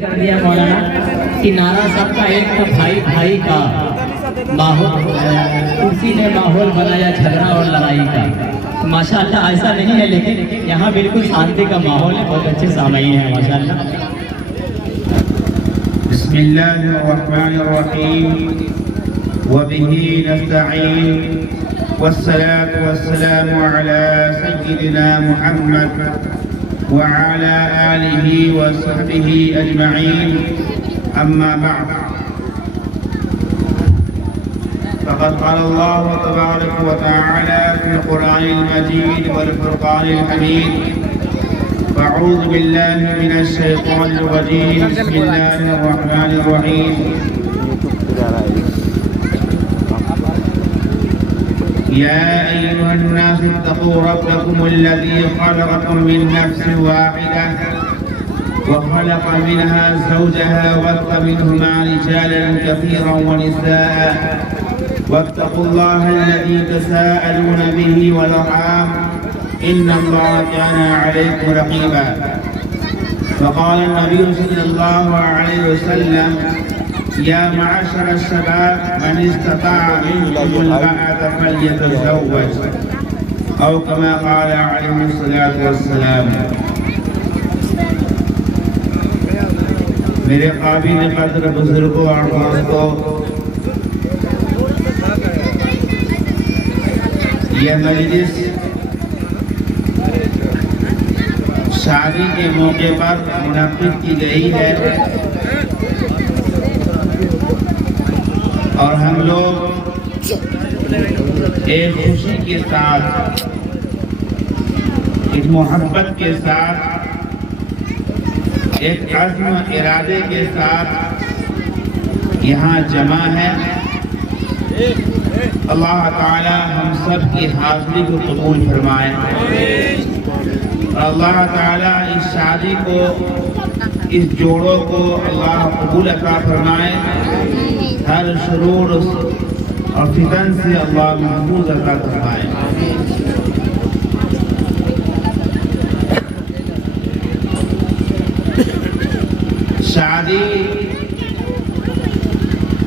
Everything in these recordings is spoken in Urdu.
کر دیا مولانا کہ نعرہ سب کا ایک تھا بھائی بھائی کا ماحول، کرسی نے ماحول بنایا جھگڑا اور لڑائی کا. ماشاءاللہ ایسا نہیں ہے، لیکن یہاں بالکل شانتی کا ماحول ہے. بہت اچھے سامعین ہیں ماشاءاللہ. بسم اللہ الرحمن الرحیم وبه نستعین والصلاة والسلام على سيدنا محمد وعلى آله وصحبه أجمعين. أما بعد، فقد قال الله تبارك وتعالى في القرآن المجيد والفرقان الحميد: أعوذ بالله من الشيطان الرجيم. بسم الله الرحمن الرحيم. يا أيها الناس اتقوا ربكم الذي خلقكم من نفس واحدة وخلق منها زوجها وبث منهما رجالا كثيرا ونساء واتقوا الله الذي تساءلون به والأرحام إن الله كان عليكم رقيبا. فقال النبي صلى الله عليه وسلم: يا معشر الشباب من استطاع منكم الباءة فليتزوج، أو كما قال عليه الصلاة والسلام. میرے قابل قدر بزرگوں اور دوستوں، یہ مجلس شادی کے موقع پر منعقد کی گئی ہے اور ہم لوگ ایک خوشی کے ساتھ، ایک محبت کے ساتھ، ایک عزم و ارادے کے ساتھ یہاں جمع ہیں. اللہ تعالی ہم سب کی حاضری کو قبول فرمائے اور اللہ تعالی اس شادی کو، اس جوڑوں کو اللہ قبول عطا فرمائے. ہر شرور اور فتن سے اللہ محفوظ عطا فرمائے. شادی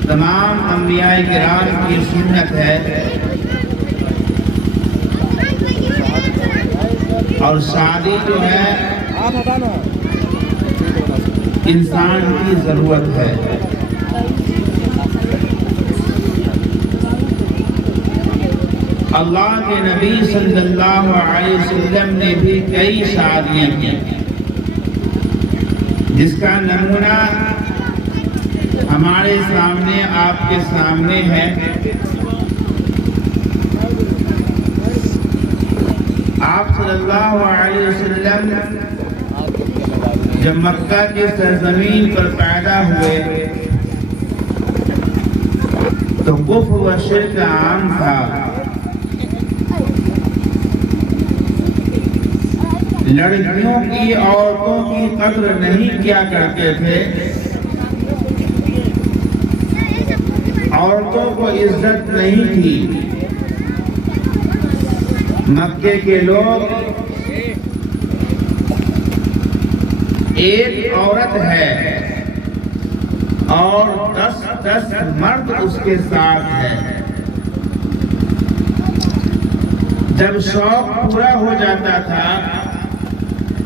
تمام انبیاء کرام کی سنت ہے اور شادی جو ہے انسان کی ضرورت ہے. اللہ کے نبی صلی اللہ علیہ وسلم نے بھی کئی شادیاں کی، جس کا نمونہ ہمارے سامنے، آپ کے سامنے ہے. آپ صلی اللہ علیہ وسلم جب مکہ کی سرزمین پر پیدا ہوئے تو کفر و شرک عام تھا. لڑکیوں کی، عورتوں کی قدر نہیں کیا کرتے تھے. عورتوں کو عزت نہیں تھی. مکے کے لوگ ایک عورت ہے اور 10 مرد اس کے ساتھ ہے. جب شوق پورا ہو جاتا تھا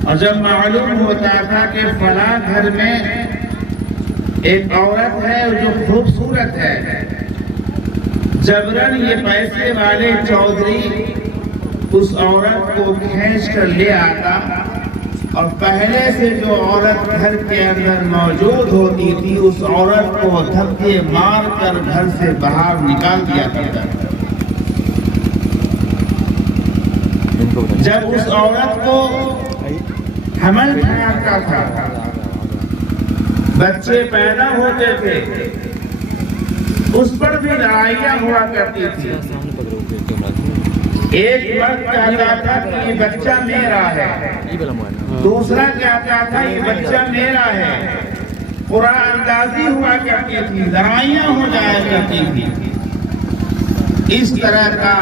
اور جب معلوم ہوتا تھا کہ فلاں گھر میں ایک عورت ہے جو خوبصورت ہے، جبراً یہ پیسے والے چودھری اس عورت کو کھینچ کر لے آتا اور پہلے سے جو عورت گھر کے اندر موجود ہوتی تھی اس عورت کو دھکے مار کر گھر سے باہر نکال دیا کرتا. جب اس عورت کو حمل ٹھہرتا تھا، بچے پیدا ہوتے تھے، اس پر بھی لڑائیاں ہوا کرتی تھی. ایک مرد کہتا تھا کہ یہ بچہ میرا ہے، دوسرا کہتا تھا یہ بچہ میرا ہے. قرآن اندازی ہوا کرتی تھی، لڑائیاں ہو جایا کرتی تھی. اس طرح کا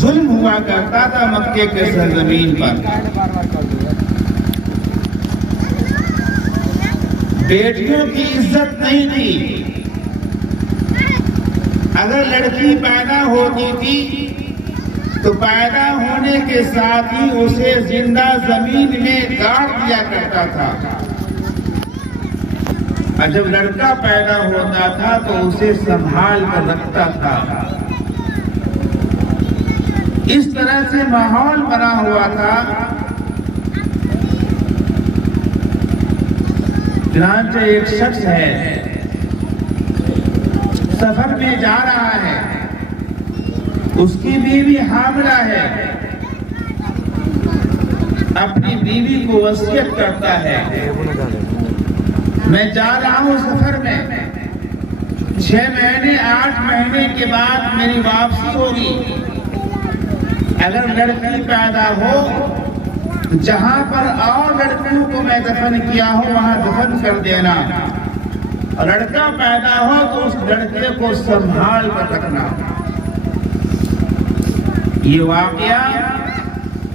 ظلم ہوا کرتا تھا مکے کے سرزمین پر. بیٹیوں کی عزت نہیں تھی. اگر لڑکی پیدا ہوتی تھی تو پیدا ہونے کے ساتھ ہی اسے زندہ زمین میں گاڑ دیا کرتا تھا، اور جب لڑکا پیدا ہوتا تھا تو اسے سنبھال کر رکھتا تھا. اس طرح سے ماحول بنا ہوا تھا. چنانچہ ایک شخص ہے، سفر میں جا رہا ہے، اس کی بیوی حاملہ ہے، اپنی بیوی کو وصیت کرتا ہے میں جا رہا ہوں سفر میں، 6 مہینے 8 مہینے کے بعد میری واپسی ہوگی. اگر لڑکی پیدا ہو جہاں پر اور لڑکیوں کو میں دفن کیا ہوں وہاں دفن کر دینا، اور لڑکا پیدا ہو تو اس لڑکے کو سنبھال کر رکھنا. یہ واقعہ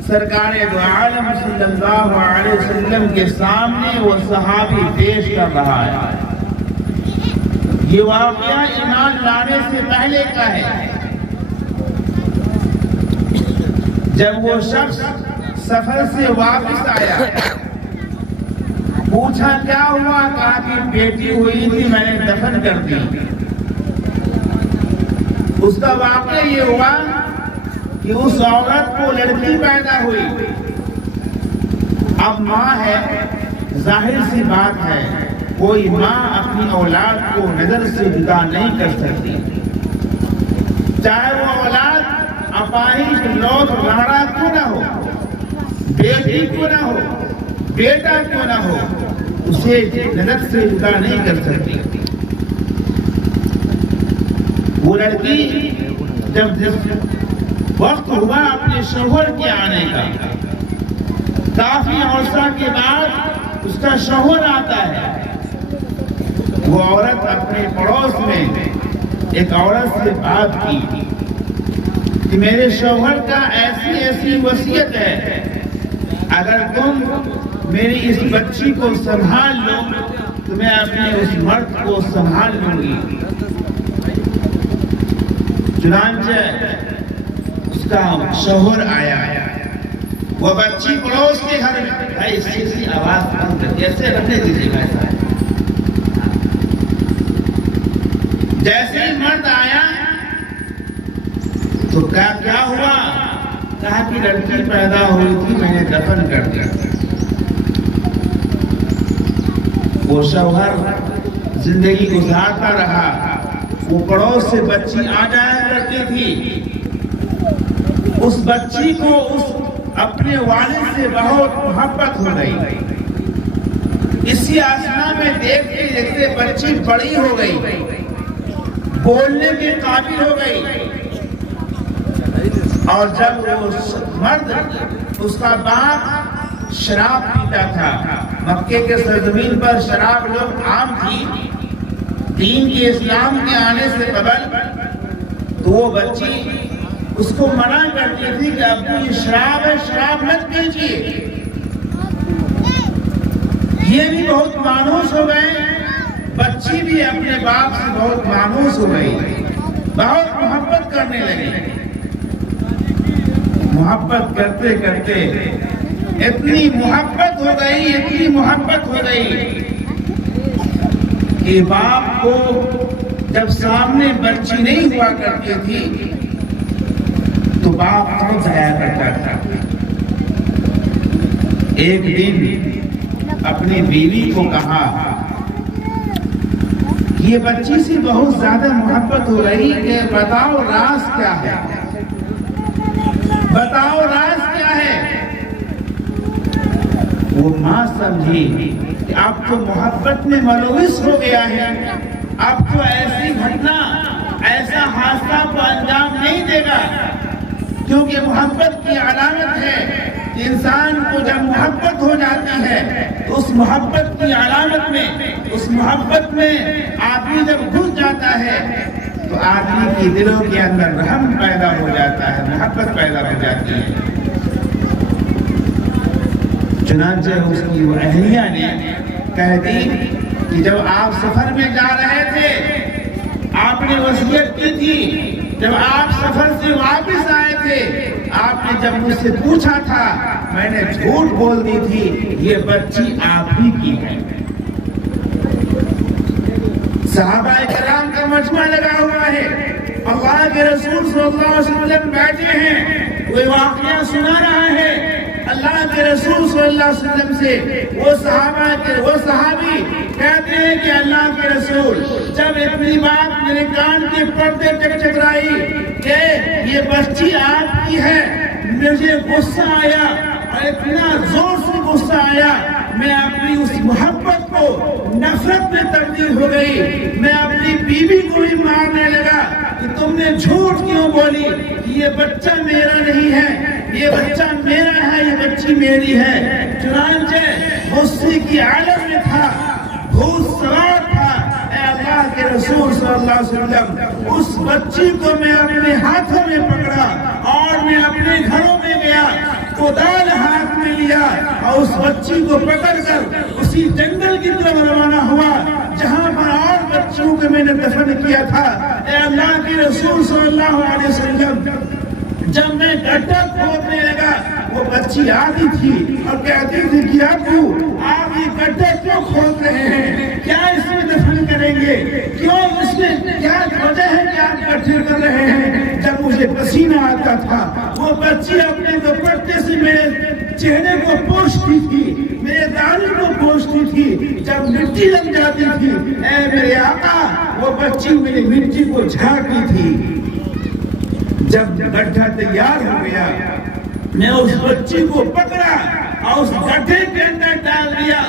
سرکار دو عالم صلی اللہ علیہ وسلم کے سامنے وہ صحابی پیش کر رہا ہے. یہ واقعہ ایمان لانے سے پہلے کا ہے. جب وہ شخص سفر سے واپس آیا، پوچھا کیا ہوا؟ کہا کہ بیٹی ہوئی تھی، میں نے دفن کر دی. اس کا واقعہ یہ ہوا کہ اس عورت کو لڑکی پیدا ہوئی. اب ماں ہے، ظاہر سی بات ہے کوئی ماں اپنی اولاد کو نظر سے جدا نہیں کر سکتی، چاہے وہ اولاد اپاہج لوٹ لڑا کیوں نہ ہو، بیٹی کیوں نہ ہو، بیٹا کیوں نہ ہو، اسے نظر سے جدا نہیں کر سکتی. وہ لڑکی جب وقت ہوا اپنے شوہر کے آنے کا، کافی عرصہ کے بعد اس کا شوہر آتا ہے. وہ عورت اپنے پڑوس میں ایک عورت سے بات کی کہ میرے شوہر کا ایسی ایسی وصیت ہے، اگر تم میری اس بچی کو سنبھال لو تو میں اپنے اس مرد کو سنبھال لوں گی. چنانچہ اس کا شوہر آیا، وہ بچی پڑوس کے گھر میں، بھائی اس چیز کی آواز بند کر جیسے رکھنے دیجیے ویسا ہے. جیسے ہی مرد آیا تو کیا ہوا؟ کہا کہ لڑکی پیدا ہوئی تھی، میں نے دفن کر دیا. وہ شوہر زندگی گزارتا رہا، وہ پڑوس سے بچی آ جایا کرتی تھی. اس بچی کو اس اپنے والد سے بہت محبت ہو گئی. اسی آسنا میں دیکھتے دیکھتے بچی بڑی ہو گئی، بولنے کے قابل ہو گئی. اور جب وہ مرد، اس کا باپ شراب پیتا تھا، مکے کے سرزمین پر شراب لوگ عام تھی، دین کے اسلام کے آنے سے قبل، تو وہ بچی اس کو منع کرتی تھی کہ ابو یہ شراب ہے، شراب مت پیجیے. یہ بھی بہت مانوس ہو گئے، بچی بھی اپنے باپ سے بہت مانوس ہو گئی، بہت محبت کرنے لگی. محبت کرتے کرتے اتنی محبت ہو گئی، اتنی محبت ہو گئی کہ باپ کو جب سامنے بچی نہیں ہوا کرتی تھی تو باپ کھڑ جایا کرتا تھا. ایک دن اپنی بیوی کو کہا یہ بچی سے بہت زیادہ محبت ہو رہی کہ بتاؤ راز کیا ہے، بتاؤ راز کیا ہے. وہ ماں سمجھی کہ اب تو محبت میں ملوث ہو گیا ہے، اب تو ایسی گھٹنا، ایسا حادثہ کو انجام نہیں دے گا، کیونکہ محبت کی علامت ہے کہ انسان کو جب محبت ہو جاتی ہے تو اس محبت کی علامت میں، اس محبت میں آدمی جب گھس جاتا ہے تو آدمی کی دلوں کے اندر رحم پیدا ہو جاتا ہے، محبت پیدا ہو جاتی ہے. چنانچہ اس کی وہ اہلیہ نے کہہ دی کہ جب آپ سفر میں جا رہے تھے آپ نے وصیت کی تھی، جب آپ سفر سے واپس آئے تھے آپ نے جب مجھ سے پوچھا تھا میں نے جھوٹ بول دی تھی یہ بچی آپ ہی کی ہے۔ صحابہ کرام کا مجمع لگا ہوا ہے، اللہ کے رسول صلی اللہ علیہ وسلم بیٹھے ہیں، کوئی واقعہ سنا رہا ہے اللہ کے رسول صلی اللہ علیہ وسلم سے۔ وہ صحابی کہتے ہیں کہ اللہ کے رسول جب اتنی بات میرے کان کے پردے ٹکرائی کہ یہ بچی آپ کی ہے، مجھے غصہ آیا اور اتنا زور سے غصہ آیا میں اپنی اس محبت کو نفرت میں تبدیل ہو گئی، میں اپنی بیوی کو بھی مارنے لگا کہ تم نے جھوٹ کیوں بولی کہ یہ بچہ میرا نہیں ہے، یہ بچہ میرا ہے، یہ بچی میری ہے۔ چنانچہ غصے کی حالت میں تھا، بھوت سوار تھا، اے اللہ کے رسول صلی اللہ علیہ وسلم اس بچی کو میں اپنے ہاتھوں میں پکڑا اور میں اپنے گھروں میں گیا، کودال ہاتھ میں لیا اور اس بچی کو پکڑ کر اسی جنگل کی طرف روانہ ہوا جہاں پر اور بچوں کو میں نے دفن کیا تھا۔ اے اللہ کے رسول صلی اللہ علیہ وسلم جب میں گڈھا کھودنے لگا وہ بچی آتی تھی اور کہتی تھی کہ ابو آپ یہ گڈھا کیوں کھود رہے ہیں، کیا اس میں دفن کریں گے، کیوں اس میں کیا وجہ ہے کہ آپ گڈھے کر رہے ہیں۔ جب مجھے پسینہ آتا تھا وہ بچی اپنے دوپٹے سے میرے چہرے کو پوچھتی تھی، میرے داڑھی کو پوچھتی تھی، جب مٹی لگ جاتی تھی اے میرے آقا وہ بچی میری مٹی کو جھاڑتی تھی۔ جب گڈھا تیار ہو گیا میں اس بچی کو پکڑا اور اس گڈھے کے اندر ڈال دیا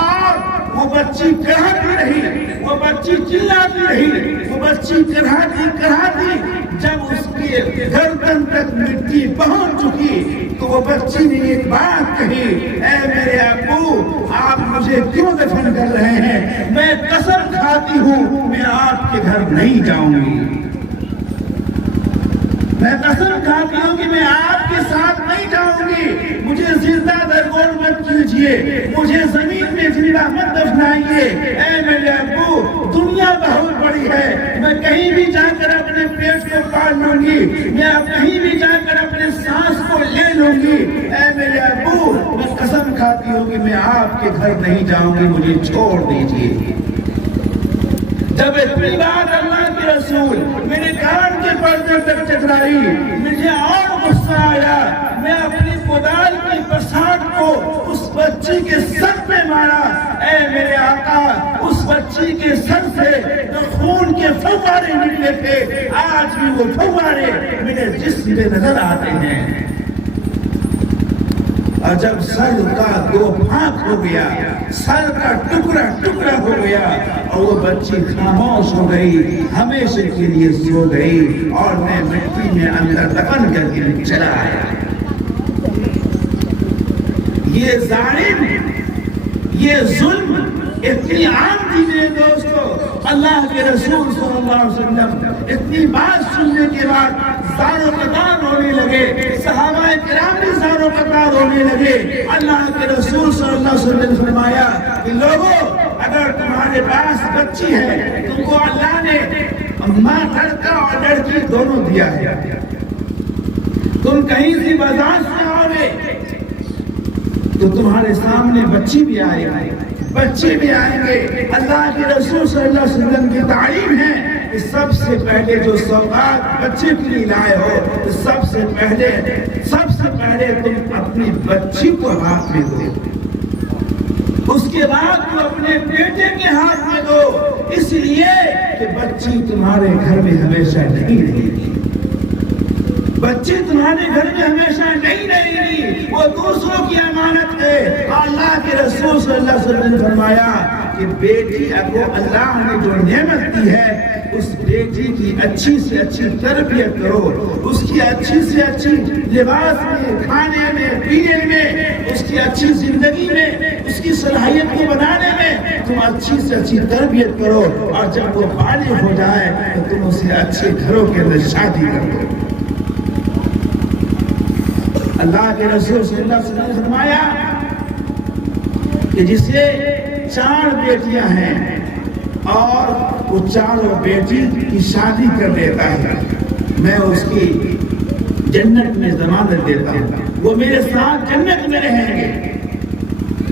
اور وہ بچی کراتی رہی، وہ بچی چلاتی رہی، وہ بچی کراتی جب اس کے گردن تک مٹی پہنچ چکی تو وہ بچی نے ایک بات کہی، اے میرے ابو آپ مجھے کیوں دفن کر رہے ہیں، میں قسم کھاتی ہوں میں آپ کے گھر نہیں جاؤں گی، میں قسم کھاتی ہوں کہ میں آپ کے ساتھ نہیں جاؤں گی، مجھے زندہ درگور مت کیجیے، مجھے زمین میں زندہ مت دفنائیے۔ اے میرے ابو دنیا بہت بڑی ہے، میں کہیں بھی جا کر اپنے پیٹ کو پال لوں گی، میں کہیں بھی جا کر اپنے سانس کو لے لوں گی، اے میرے ابو میں قسم کھاتی ہوں کہ میں آپ کے گھر نہیں جاؤں گی، مجھے چھوڑ دیجیے۔ جب اتنی بات اللہ کے رسول میرے کان کے پردے تک ٹکرائی مجھے اور غصہ آیا، میں اپنی کودال کی بساٹ کو اس بچی کے سر پہ مارا۔ اے میرے آقا اس بچی کے سر سے جو خون کے فوارے نکلے تھے آج بھی وہ فوارے میرے جسم پہ نظر آتے ہیں۔ اور جب سر کا دو بھاگ ہو گیا، سر کا ٹکڑا ہو گیا اور وہ بچی خاموش ہو گئی، ہمیشہ کے لیے سو گئی اور میں مٹی میں اندر دفن کر کے چلا آیا۔ یہ ظالم، یہ ظلم اتنی عام تھی میرے دوستو، اللہ کے رسول صلی اللہ علیہ وسلم اتنی بات سننے کے بعد زار و قطار رونے لگے، صحابہ کرام بھی زار و قطار رونے لگے۔ اللہ کے رسول صلی اللہ علیہ وسلم نے فرمایا کہ لوگوں اگر تمہارے پاس بچی ہے تم کو اللہ نے ماں لڑکا اور لڑکی دونوں دیا ہے، تم کہیں سے بازار سے آؤ گے تو تمہارے سامنے بچی بھی آئے گی، بچے بھی آئیں گے۔ اللہ کے رسول صلی اللہ علیہ وسلم کی تعلیم ہے کہ سب سے پہلے جو سوغات بچے کے لیے لائے ہو سب سے پہلے تم اپنی بچی کو ہاتھ میں دو، اس کے بعد تم اپنے بیٹے کے ہاتھ میں دو، اس لیے کہ بچی تمہارے گھر میں ہمیشہ نہیں رہے گی، بچے تمہارے گھر میں ہمیشہ نہیں رہے گی، وہ دوسروں کی امانت ہے۔ اللہ کے رسول صلی اللہ علیہ وسلم نے فرمایا کہ بیٹی کو اللہ نے جو نعمت دی ہے اس بیٹی کی اچھی سے اچھی تربیت کرو، اس کی اچھی سے اچھی لباس میں، کھانے میں، پینے میں، اس کی اچھی زندگی میں، اس کی صلاحیت کو بنانے میں تم اچھی سے اچھی تربیت کرو، اور جب وہ بالغ ہو جائے تو تم اسے اچھے گھروں کے اندر شادی کرو۔ اللہ کے رسول صلی اللہ علیہ وسلم نے فرمایا کہ 4 بیٹیاں ہیں اور وہ 4 بیٹی کی شادی کر دیتا ہے، میں اس کی جنت میں ضمانت دیتا ہوں، وہ میرے ساتھ جنت میں رہیں گے۔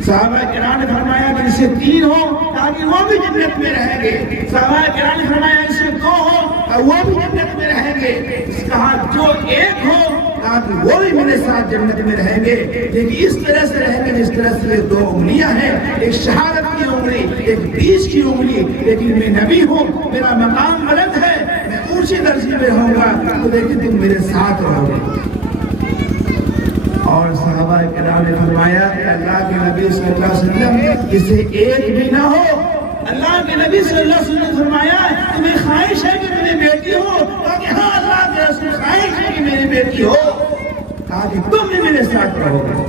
صحابہ کرام نے فرمایا کہ اسے 3 ہو تاکہ وہ بھی جنت میں رہیں گے، صحابہ کرام نے فرمایا اسے 2 ہو اور وہ بھی جنت میں رہیں گے، اس کہا جو 1 ہو تاکہ وہ بھی میرے ساتھ جنت میں رہیں گے، لیکن اس طرح سے رہیں گے جس طرح سے 2 انگلیاں ہیں، ایک شہادت کی انگلی، ایک بیچ کی انگلی، لیکن میں نبی ہوں، میرا مقام بلند ہے، میں اونچی درجے میں رہوں گا، تو لیکن تم میرے ساتھ رہو گے۔ اور صحابہ کرام نے فرمایا کہ اللہ کے نبی صلی اللہ علیہ وسلم اسے 1 بھی نہ ہو، اللہ کے نبی صلی اللہ علیہ وسلم نے فرمایا تمہیں خواہش ہے کہ میری بیٹی ہو، تاکہ ہاں اللہ کے رسول خواہش ہے کہ میری بیٹی ہو تاکہ تم بھی میرے ساتھ رہو گے۔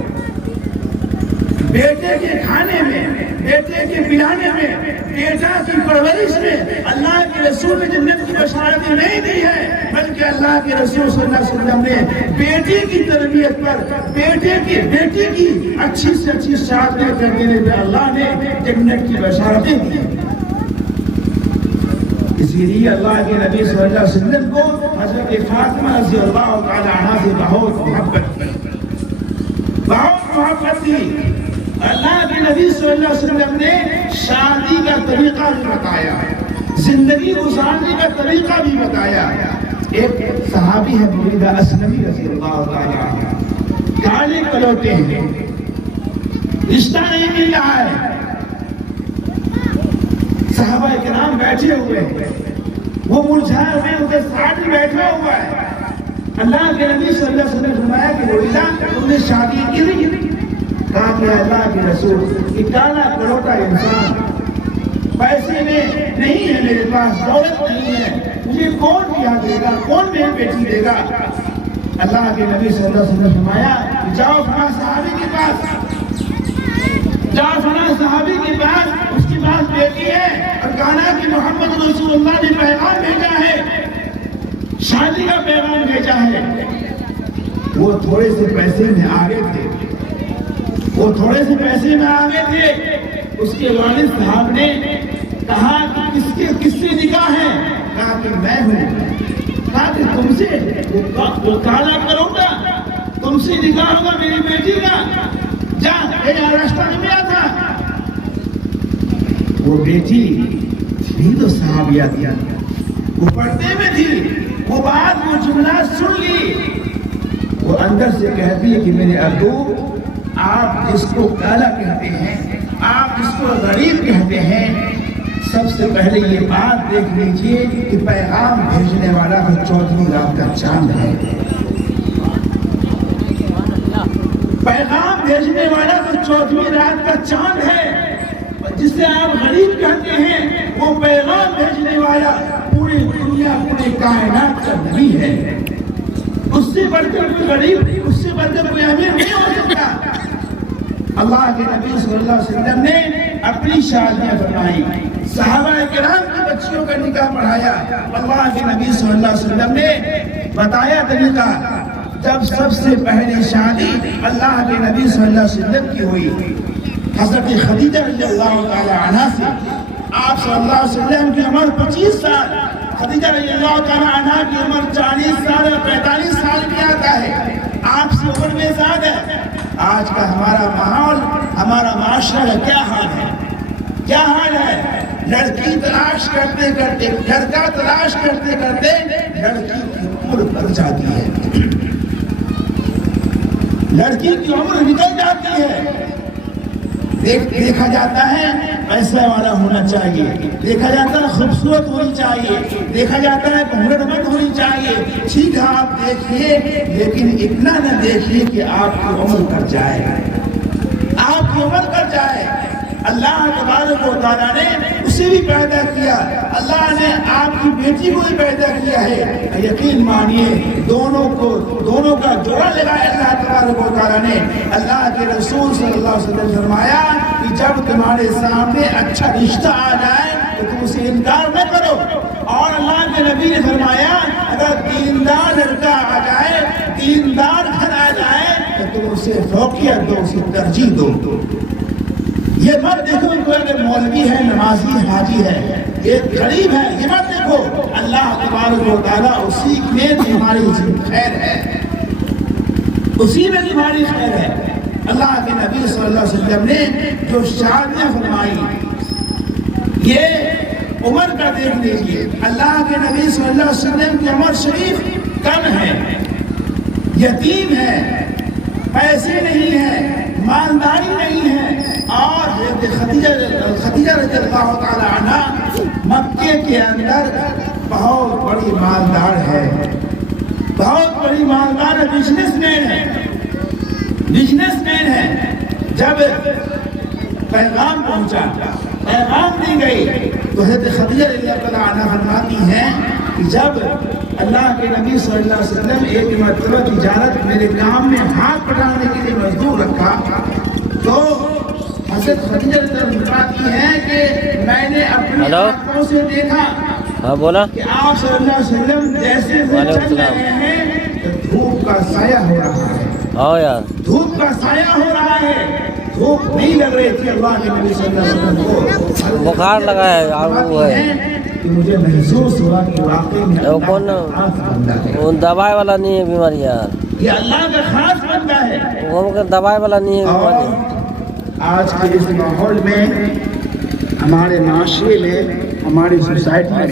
بیٹے کے کھانے میں، بیٹے کے پلانے میں، بیٹا کی پرورش میں اللہ کے رسول نے جنت کی بشارتیں نہیں دی ہے، بلکہ اللہ کے رسول صلی اللہ علیہ وسلم نے بیٹی کی تربیت پر، بیٹی کی اچھی سے اچھی شادی کر دینے پہ اللہ نے جنت کی بشارتیں دی۔ اسی لیے اللہ کے نبی صلی اللہ علیہ وسلم کو حضرت فاطمہ رضی اللہ تعالی عنہا سے بہت محبت تھی۔ اللہ کے نبی صلی اللہ علیہ وسلم نے شادی کا طریقہ بھی بتایا، زندگی گزارنے کا طریقہ بھی بتایا۔ ایک صحابی ہے بریدہ اسلمی رضی اللہ تعالی عنہ، کالے کلوٹے ہیں، رشتہ نہیں مل رہا ہے، صحابہ کرام بیٹھے ہوئے ہیں، وہ مرجھائے ہوئے ان کے ساتھ ہی بیٹھا ہوا ہے۔ اللہ کے نبی صلی اللہ علیہ وسلم نے فرمایا کہ بریدہ تم نے شادی کی نہیں؟ کہا کہ اللہ کے رسول کہ کالا کلوٹا انسان، پیسے میں نہیں ہے، میرے پاس دولت نہیں ہے، مجھے کون کیا دے گا، کون میری بیٹی دے گا؟ اللہ کے نبی صلی اللہ علیہ وسلم نے فرمایا جاؤ فلاں صحابی کے پاس، جاؤ فلاں صحابی کے پاس، اس کے پاس بیٹی ہے، اور کہا کہ محمد رسول اللہ نے پیغام بھیجا ہے، شادی کا پیغام بھیجا ہے۔ وہ تھوڑے سے پیسے میں آگے تھے، وہ تھوڑے سے پیسے میں آگے تھے۔ اس کے والد صاحب نے کہا کہ کس سے نکاح ہے؟ کہا کہ میں ہوں۔ کہا کہ تم سے؟ وہ کالا کلوٹا، تم سے نکاح ہوگا میری بیٹی کا؟ جا راستہ نہیں ملا تھا۔ وہ بیٹی تھی تو صحابیہ تھی، وہ پردے میں تھی، وہ بات وہ جملہ سن لی، وہ اندر سے کہتی ہے کہ میرے ابو، آپ جس کو کالا کہتے ہیں، آپ جس کو غریب کہتے ہیں، سب سے پہلے یہ بات دیکھ لیجئے کہ پیغام بھیجنے والا تو 14ویں رات کا چاند ہے۔ پیغام بھیجنے والا تو 14ویں رات کا چاند ہے، جسے آپ غریب کہتے ہیں، وہ پیغام بھیجنے والا پوری دنیا، پوری کائنات کا نبی ہے۔ اس سے بڑھ کر کوئی غریب، اس سے بڑھ کر کوئی امیر نہیں ہو سکتا۔ اللہ کے نبی صلی اللہ علیہ وسلم نے اپنی شادیاں فرمائی، صحابہ کرام کی بچیوں کا نکاح پڑھایا۔ اللہ کے نبی صلی اللہ علیہ وسلم نے بتایا طریقہ۔ جب سب سے پہلی شادی اللہ کے نبی صلی اللہ علیہ وسلم کی ہوئی حضرت خدیجہ رضی اللہ تعالی عنہا سے، آپ صلی اللہ علیہ وسلم کی عمر 25 سال، خدیجہ رضی اللہ تعالی عنہا کی عمر 40 سال اور 45 سال کی آتا ہے، آپ سے عمر میں زیادہ ہے۔ آج کا ہمارا ماحول، ہمارا معاشرہ کا کیا حال ہے؟ کیا حال ہے؟ لڑکی تلاش کرتے کرتے، لڑکا تلاش کرتے کرتے لڑکی کی عمر بڑھ جاتی ہے، لڑکی کی عمر نکل جاتی ہے۔ دیکھا جاتا ہے پیسہ والا ہونا چاہیے، دیکھا جاتا ہے خوبصورت ہونی چاہیے، دیکھا جاتا ہے ہنرمند ہونی چاہیے۔ ٹھیک ہے آپ دیکھیے، لیکن اتنا نہ دیکھیے کہ آپ کی عمر کٹ جائے، آپ کی عمر کٹ جائے۔ اللہ تبارک و تعالیٰ نے اسے بھی پیدا کیا، اللہ نے آپ کی بیٹی کو بھی پیدا کیا ہے۔ یقین مانیے دونوں کا جوڑا لگایا اللہ تبارک و تعالیٰ نے۔ اللہ کے رسول صلی اللہ علیہ وسلم نے فرمایا کہ جب تمہارے سامنے اچھا رشتہ آ جائے تو تم اسے انکار نہ کرو، اور اللہ کے نبی نے فرمایا اگر دیندار لڑکا آ جائے، دیندار گھر آ جائے تو تم اسے فوقیت دو، اسے ترجیح دو۔ یہ مت دیکھو ان کو کہ مولوی ہے، نمازی، حاجی ہے، یہ غریب ہے، یہ مت دیکھو. اللہ تبارک و تعالیٰ اسی میں تمہاری خیر ہے، اسی میں تمہاری خیر ہے. اللہ کے نبی صلی اللہ علیہ وسلم نے جو شادیاں فرمائی، یہ عمر کا دیکھ لیجیے. اللہ کے نبی صلی اللہ علیہ وسلم کی عمر شریف کم ہے، یتیم ہے، پیسے نہیں ہیں، مالداری نہیں ہے. اور خدیجہ رضی اللہ تعالی عنہ مکے کے اندر بہت بڑی مالدار ہے، بہت بڑی مالدار ہے، بزنس مین ہے. جب پیغام پہنچا، پیغام دی گئی، تو حضرت خدیجہ رضی اللہ تعالی عنہ فرماتی ہیں کہ جب اللہ کے نبی صلی اللہ علیہ وسلم ایک مرتبہ تجارت میرے کام میں ہاتھ بٹانے کے لیے مجبور رکھا، تو حضرت خدیجہ فرماتی ہیں کہ میں نے اپنی آنکھوں سے دیکھا کہ آپ صلی اللہ علیہ وسلم جیسے چل رہے ہیں تو دھوپ کا سایہ ہو رہا ہے، دھوپ کا سایہ ہو رہا ہے، دھوپ نہیں لگ رہی تھی. اللہ کے نبی صلی اللہ علیہ وسلم کو بخار لگا ہے، مجھے محسوس ہوا کہ واقعی میں دوائی والا نہیں ہے بیماری یار، یہ اللہ کا خاص بندہ ہے. وہ دوائی والا نہیں ہے بیماری. اور آج کے اس ماحول میں، ہمارے معاشرے میں، ہماری سوسائٹی میں